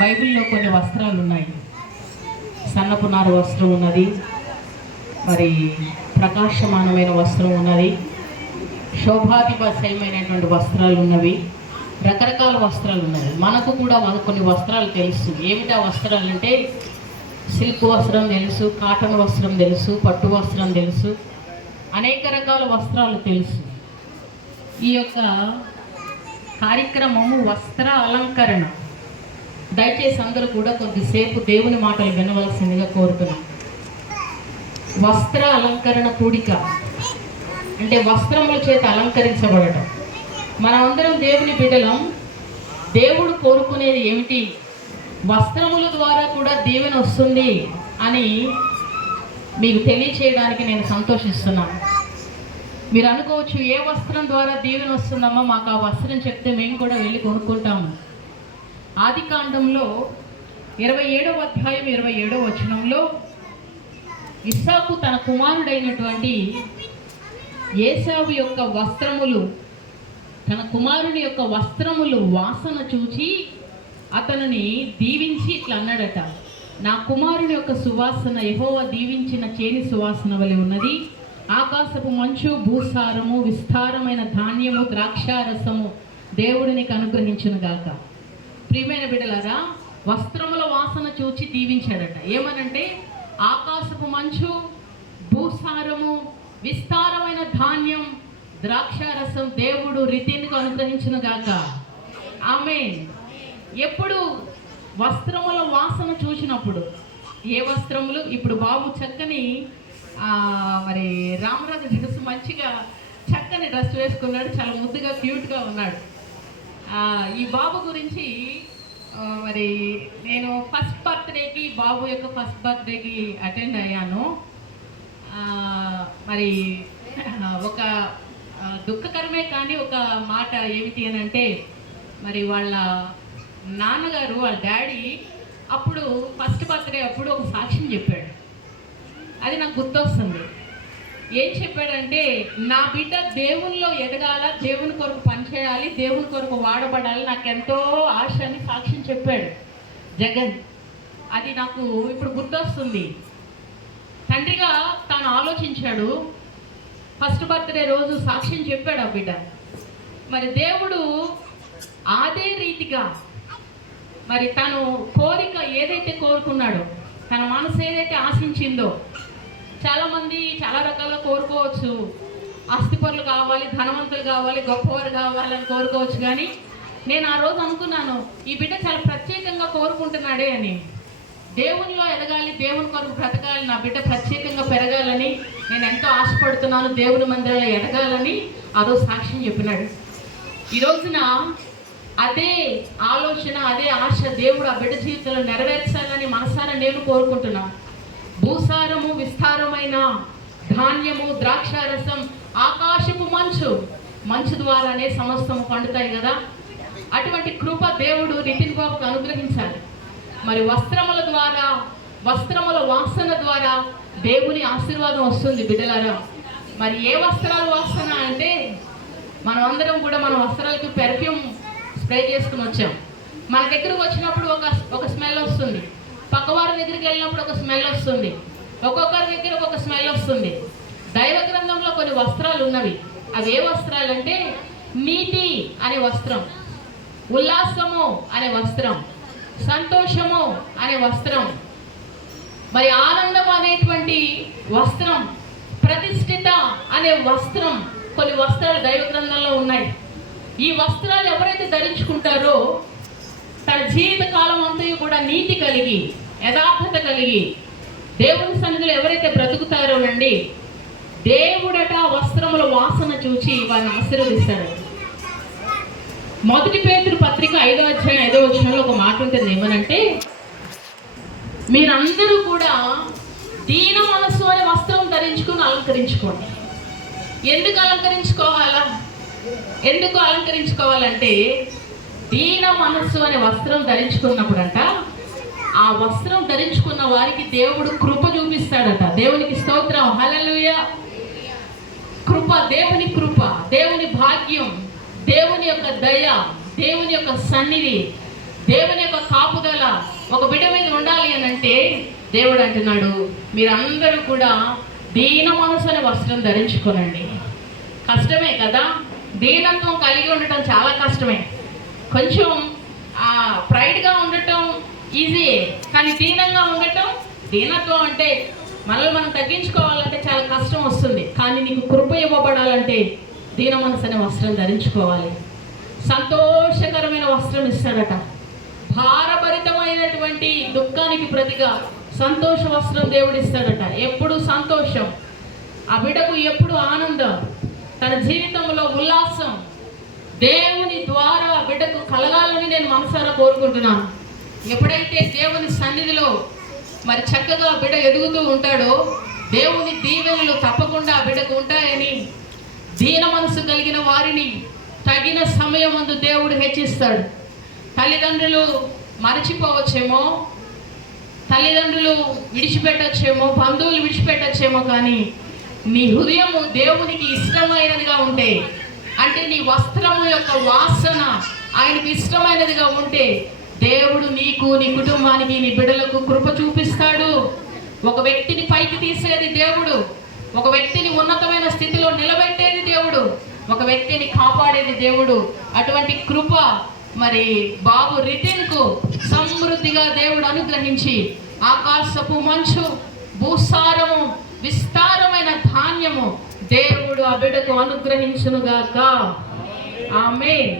బైబిల్లో కొన్ని వస్త్రాలు ఉన్నాయి. సన్నపు నార వస్త్రం ఉన్నది, మరి ప్రకాశమానమైన వస్త్రం ఉన్నది, శోభాధిపత్యమైనటువంటి వస్త్రాలు ఉన్నవి, రకరకాల వస్త్రాలు ఉన్నాయి. మనకు కూడా కొన్ని వస్త్రాలు తెలుసు. ఏమిటా వస్త్రాలు అంటే సిల్క్ వస్త్రం తెలుసు, కాటన్ వస్త్రం తెలుసు, పట్టు వస్త్రం తెలుసు, అనేక రకాల వస్త్రాలు తెలుసు. ఈ యొక్క కార్యక్రమము వస్త్ర అలంకరణ. దయచేసి అందరూ కూడా కొద్దిసేపు దేవుని మాటలు వినవలసిందిగా కోరుతున్నాం. వస్త్ర అలంకరణ కూడిక అంటే వస్త్రముల చేత అలంకరించబడటం. మనమందరం దేవుని బిడ్డలం. దేవుడు కోరుకునేది ఏమిటి? వస్త్రముల ద్వారా కూడా దీవెన వస్తుంది అని మీకు తెలియచేయడానికి నేను సంతోషిస్తున్నాను. మీరు అనుకోవచ్చు, ఏ వస్త్రం ద్వారా దీవెన వస్తుందమ్మా, మాకు ఆ వస్త్రం చెప్తే మేము కూడా వెళ్ళి కొనుక్కుంటాము. ఆదికాండంలో 27వ అధ్యాయం 27వ వచనంలో ఇస్సాకు తన కుమారుడైనటువంటి ఏశావు యొక్క వస్త్రములు, తన కుమారుని యొక్క వస్త్రములు వాసన చూచి అతనిని దీవించి ఇట్లా అన్నాడట, నా కుమారుని యొక్క సువాసన యెహోవా దీవించిన చేని సువాసన వలె ఉన్నది. ఆకాశపు మంచు, భూసారము, విస్తారమైన ధాన్యము, ద్రాక్షారసము దేవుడు నీకు అనుగ్రహించును గాక. ప్రియమైన బిడ్డలారా, వస్త్రముల వాసన చూచి దీవించాడట. ఏమనంటే ఆకాశపు మంచు, భూసారము, విస్తారమైన ధాన్యం, ద్రాక్షారసం దేవుడు రితినికి అనుగ్రహించును గాక. ఆమేన్. ఎప్పుడు వస్త్రముల వాసన చూసినప్పుడు. ఏ వస్త్రములు? ఇప్పుడు బాబు చక్కని మరి రామరాజు డ్రెస్, మంచిగా చక్కని డ్రెస్ వేసుకున్నాడు, చాలా ముద్దుగా క్యూట్గా ఉన్నాడు. ఈ బాబు గురించి మరి నేను ఫస్ట్ బర్త్డేకి, బాబు యొక్క ఫస్ట్ బర్త్డేకి అటెండ్ అయ్యాను. మరి ఒక దుఃఖకరమే కానీ ఒక మాట ఏమిటి అని అంటే, మరి వాళ్ళ నాన్నగారు, వాళ్ళ డాడీ అప్పుడు ఫస్ట్ బర్త్డే అప్పుడు ఒక సాక్ష్యం చెప్పాడు. అది నాకు గుర్తొస్తుంది. ఏం చెప్పాడంటే, నా బిడ్డ దేవునిలో ఎదగాల, దేవుని కొరకు పనిచేయాలి, దేవుని కొరకు వాడబడాలి, నాకెంతో ఆశ అని సాక్ష్యం చెప్పాడు జగన్. అది నాకు ఇప్పుడు గుర్తొస్తుంది. తండ్రిగా తాను ఆలోచించాడు. ఫస్ట్ బర్త్డే రోజు సాక్ష్యం చెప్పాడు ఆ బిడ్డ. మరి దేవుడు అదే రీతిగా మరి తను కోరిక ఏదైతే కోరుకున్నాడో, తన మనసు ఏదైతే ఆశించిందో, చాలామంది చాలా రకాలుగా కోరుకోవచ్చు. ఆస్తిపరులు కావాలి, ధనవంతులు కావాలి, గొప్పవారు కావాలని కోరుకోవచ్చు. కానీ నేను ఆ రోజు అనుకున్నాను, ఈ బిడ్డ చాలా ప్రత్యేకంగా కోరుకుంటున్నాడే అని. దేవునిలో ఎదగాలి, దేవుని కొరకు బ్రతకాలి, నా బిడ్డ ప్రత్యేకంగా పెరగాలని నేను ఎంతో ఆశపడుతున్నాను, దేవుని మందిరంలో ఎదగాలని ఆ రోజు సాక్ష్యం చెప్పినాడు. ఈ రోజున అదే ఆలోచన, అదే ఆశ దేవుడు ఆ బిడ్డ జీవితంలో నెరవేర్చాలని మనసారా నేను కోరుకుంటున్నాను. భూసారము, విస్తారమైన ధాన్యము, ద్రాక్షారసం, ఆకాశపు మంచు, మంచు ద్వారానే సమస్తము పండుతాయి కదా. అటువంటి కృప దేవుడు నితిన్ బాబుకు అనుగ్రహించాలి. మరి వస్త్రముల ద్వారా, వస్త్రముల వాసన ద్వారా దేవుని ఆశీర్వాదం వస్తుంది బిడ్డలారా. మరి ఏ వస్త్రాల వాసన అంటే, మనం అందరం కూడా మన వస్త్రాలకి పెర్ఫ్యూమ్ స్ప్రే చేసుకుని వచ్చాం. మన దగ్గరకు వచ్చినప్పుడు ఒక స్మెల్ వస్తుంది, పక్కవారి దగ్గరికి వెళ్ళినప్పుడు ఒక స్మెల్ వస్తుంది, ఒక్కొక్కరి దగ్గర ఒక స్మెల్ వస్తుంది. దైవ గ్రంథంలో కొన్ని వస్త్రాలు ఉన్నవి. అవి ఏ వస్త్రాలు అంటే, నీతి అనే వస్త్రం, ఉల్లాసము అనే వస్త్రం, సంతోషము అనే వస్త్రం, మరి ఆనందం అనేటువంటి వస్త్రం, ప్రతిష్ఠిత అనే వస్త్రం, కొన్ని వస్త్రాలు దైవ గ్రంథంలో ఉన్నాయి. ఈ వస్త్రాలు ఎవరైతే ధరించుకుంటారో తన జీవిత కాలం అంతా కూడా నీతి కలిగి, యథార్థత కలిగి దేవుని సన్నిధిలో ఎవరైతే బ్రతుకుతారో అండి, దేవుడట వస్త్రముల వాసన చూచి వారిని ఆశీర్వదిస్తాడు. మొదటి పేతురు పత్రిక 5వ అధ్యాయం 5వ వచనంలో ఒక మాట ఉంటుంది. ఏమనంటే, మీరందరూ కూడా దీన మనస్సు అనే వస్త్రం ధరించుకుని అలంకరించుకోండి. ఎందుకు అలంకరించుకోవాలా? ఎందుకు అలంకరించుకోవాలంటే, దీన మనస్సు అనే వస్త్రం ధరించుకున్నప్పుడంట, ఆ వస్త్రం ధరించుకున్న వారికి దేవుడు కృప చూపిస్తాడట. దేవునికి స్తోత్రం, హల్లెలూయా. కృప, దేవుని కృప, దేవుని భాగ్యం, దేవుని యొక్క దయ, దేవుని యొక్క సన్నిధి, దేవుని యొక్క కాపుదల ఒక బిడ్డ మీద ఉండాలి అని అంటే దేవుడు అంటున్నాడు, మీరందరూ కూడా దీన మనసు అనే వస్త్రం ధరించుకోనండి. కష్టమే కదా, దీనత్వం కలిగి ఉండటం చాలా కష్టమే. కొంచెం ప్రైడ్గా ఉండటం ఈజీయే, కానీ దీనంగా ఉండటం, దీనత్వం అంటే మనల్ని మనం తగ్గించుకోవాలంటే చాలా కష్టం వస్తుంది. కానీ నీకు కృప ఇవ్వబడాలంటే దీన మనసు అనే వస్త్రం ధరించుకోవాలి. సంతోషకరమైన వస్త్రం ఇస్తాడట. భారభరితమైనటువంటి దుఃఖానికి ప్రతిగా సంతోష వస్త్రం దేవుడు ఇస్తాడట. ఎప్పుడు సంతోషం, ఆ బిడ్డకు ఎప్పుడు ఆనందం, తన జీవితంలో ఉల్లాసం దేవుని ద్వారా బిడ్డకు కలగాలని నేను మనసారా కోరుకుంటున్నాను. ఎప్పుడైతే దేవుని సన్నిధిలో మరి చక్కగా బిడ్డ ఎదుగుతూ ఉంటాడో దేవుని దీవెనలు తప్పకుండా ఆ బిడ్డకు ఉంటాయని, దీన మనసు కలిగిన వారిని తగిన సమయం ముందు దేవుడు హెచ్చిస్తాడు. తల్లిదండ్రులు మరచిపోవచ్చేమో, తల్లిదండ్రులు విడిచిపెట్టచ్చేమో, బంధువులు విడిచిపెట్టచ్చేమో, కానీ నీ హృదయము దేవునికి ఇష్టమైనదిగా ఉంటే, అంటే నీ వస్త్రము యొక్క వాసన ఆయనకు ఇష్టమైనదిగా ఉంటే దేవుడు నీకు, నీ కుటుంబానికి, నీ బిడ్డలకు కృప చూపిస్తాడు. ఒక వ్యక్తిని పైకి తీసేది దేవుడు, ఒక వ్యక్తిని ఉన్నతమైన స్థితిలో నిలబెట్టేది దేవుడు, ఒక వ్యక్తిని కాపాడేది దేవుడు. అటువంటి కృప మరి బాబు రితిన్కు సమృద్ధిగా దేవుడు అనుగ్రహించి ఆకాశపు మంచు, భూసారము, విస్తారమైన ధాన్యము దేవుడు ఆ బిడ్డకు అనుగ్రహించునుగాక. ఆమేన్.